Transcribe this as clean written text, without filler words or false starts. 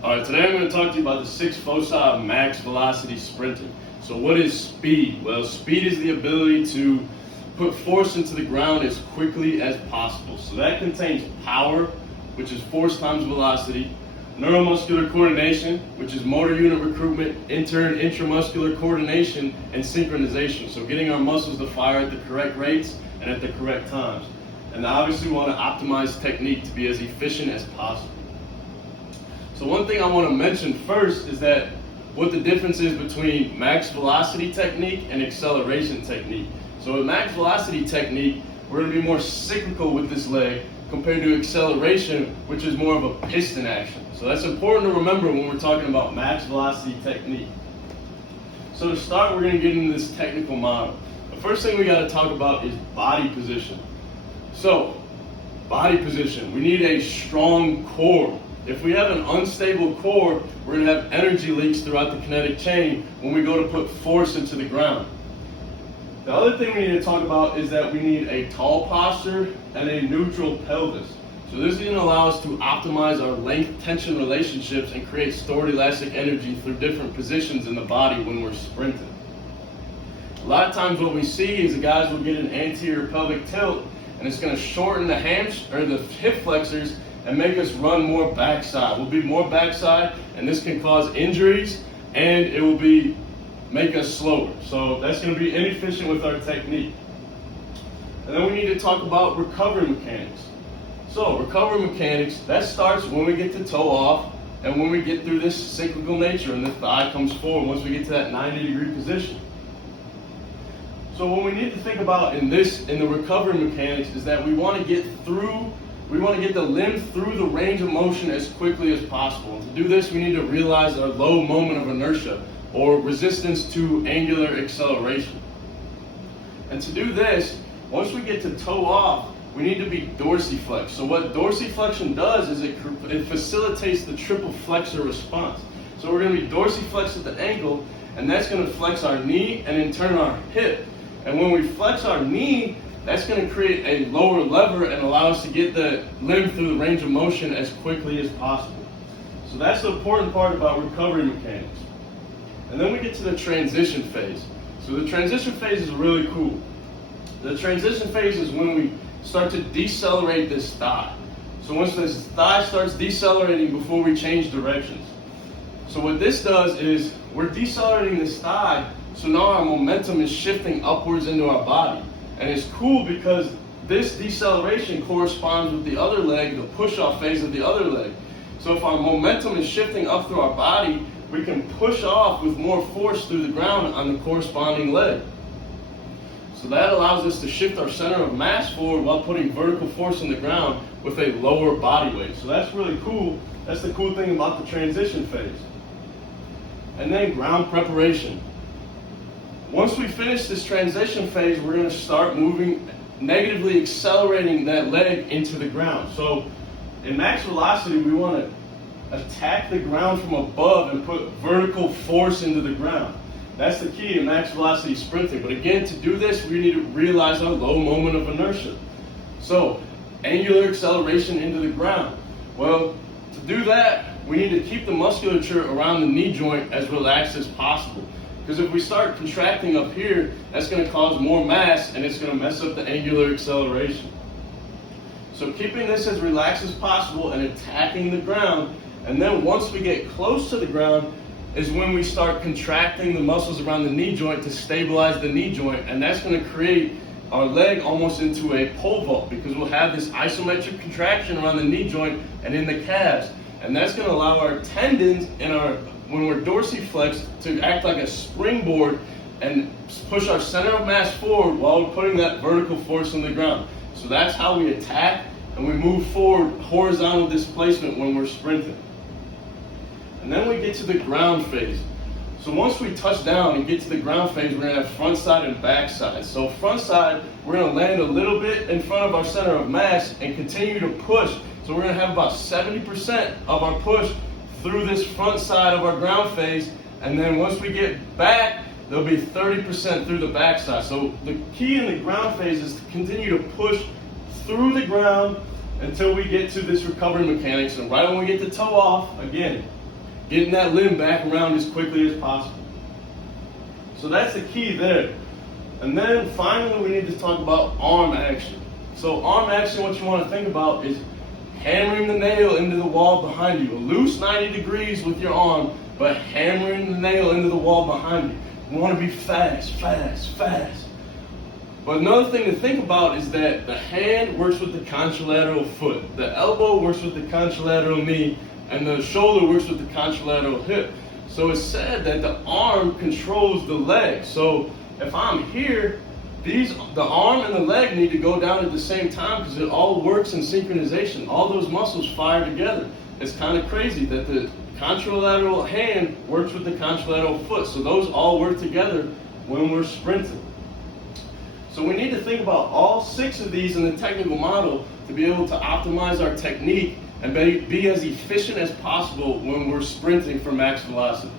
Alright, today I'm going to talk to you about the 6 foci of max velocity sprinting. So what is speed? Well, speed is the ability to put force into the ground as quickly as possible. So that contains power, which is force times velocity, neuromuscular coordination, which is motor unit recruitment, inter and intramuscular coordination, and synchronization. So getting our muscles to fire at the correct rates and at the correct times. And obviously we want to optimize technique to be as efficient as possible. So one thing I want to mention first is that what the difference is between max velocity technique and acceleration technique. So with max velocity technique, we're going to be more cyclical with this leg compared to acceleration, which is more of a piston action. So that's important to remember when we're talking about max velocity technique. So to start, we're going to get into this technical model. The first thing we got to talk about is body position. So body position, we need a strong core. If we have an unstable core, we're going to have energy leaks throughout the kinetic chain when we go to put force into the ground. The other thing we need to talk about is that we need a tall posture and a neutral pelvis. So this is going to allow us to optimize our length-tension relationships and create stored elastic energy through different positions in the body when we're sprinting. A lot of times what we see is the guys will get an anterior pelvic tilt, and it's going to shorten the the hip flexors and make us run more backside. We'll be more backside, and this can cause injuries, and it will make us slower. So that's going to be inefficient with our technique. And then we need to talk about recovery mechanics. So recovery mechanics, that starts when we get the toe off and when we get through this cyclical nature and the thigh comes forward once we get to that 90-degree position. So what we need to think about in the recovery mechanics is that we want to get the limb through the range of motion as quickly as possible. And to do this, we need to realize our low moment of inertia, or resistance to angular acceleration. And to do this, once we get to toe off, we need to be dorsiflex. So what dorsiflexion does is it facilitates the triple flexor response. So we're going to be dorsiflex at the ankle, and that's going to flex our knee and in turn our hip. And when we flex our knee, that's going to create a lower lever and allow us to get the limb through the range of motion as quickly as possible. So that's the important part about recovery mechanics. And then we get to the transition phase. So the transition phase is really cool. The transition phase is when we start to decelerate this thigh. So once this thigh starts decelerating before we change directions. So what this does is we're decelerating this thigh, so now our momentum is shifting upwards into our body. And it's cool because this deceleration corresponds with the other leg, the push-off phase of the other leg. So if our momentum is shifting up through our body, we can push off with more force through the ground on the corresponding leg. So that allows us to shift our center of mass forward while putting vertical force in the ground with a lower body weight. So that's really cool. That's the cool thing about the transition phase. And then ground preparation. Once we finish this transition phase, we're going to start moving, negatively accelerating that leg into the ground. So in max velocity, we want to attack the ground from above and put vertical force into the ground. That's the key in max velocity sprinting. But again, to do this, we need to realize our low moment of inertia. So angular acceleration into the ground. Well, to do that, we need to keep the musculature around the knee joint as relaxed as possible. Because if we start contracting up here, that's going to cause more mass and it's going to mess up the angular acceleration. So keeping this as relaxed as possible and attacking the ground, and then once we get close to the ground is when we start contracting the muscles around the knee joint to stabilize the knee joint, and that's going to create our leg almost into a pole vault because we'll have this isometric contraction around the knee joint and in the calves, and that's going to allow our tendons when we're dorsiflexed to act like a springboard and push our center of mass forward while we're putting that vertical force on the ground. So that's how we attack and we move forward horizontal displacement when we're sprinting. And then we get to the ground phase. So once we touch down and get to the ground phase, we're going to have front side and back side. So front side, we're going to land a little bit in front of our center of mass and continue to push. So we're going to have about 70% of our push through this front side of our ground phase, and then once we get back, there'll be 30% through the back side. So the key in the ground phase is to continue to push through the ground until we get to this recovery mechanics. And right when we get the toe off, again, getting that limb back around as quickly as possible. So that's the key there. And then finally we need to talk about arm action. So arm action, what you want to think about is hammering the nail into the wall behind you. A loose 90 degrees with your arm, but hammering the nail into the wall behind you. You want to be fast, fast, fast. But another thing to think about is that the hand works with the contralateral foot, the elbow works with the contralateral knee, and the shoulder works with the contralateral hip. So it's said that the arm controls the leg. So if I'm here, the arm and the leg need to go down at the same time because it all works in synchronization. All those muscles fire together. It's kind of crazy that the contralateral hand works with the contralateral foot. So those all work together when we're sprinting. So we need to think about all 6 of these in the technical model to be able to optimize our technique and be as efficient as possible when we're sprinting for max velocity.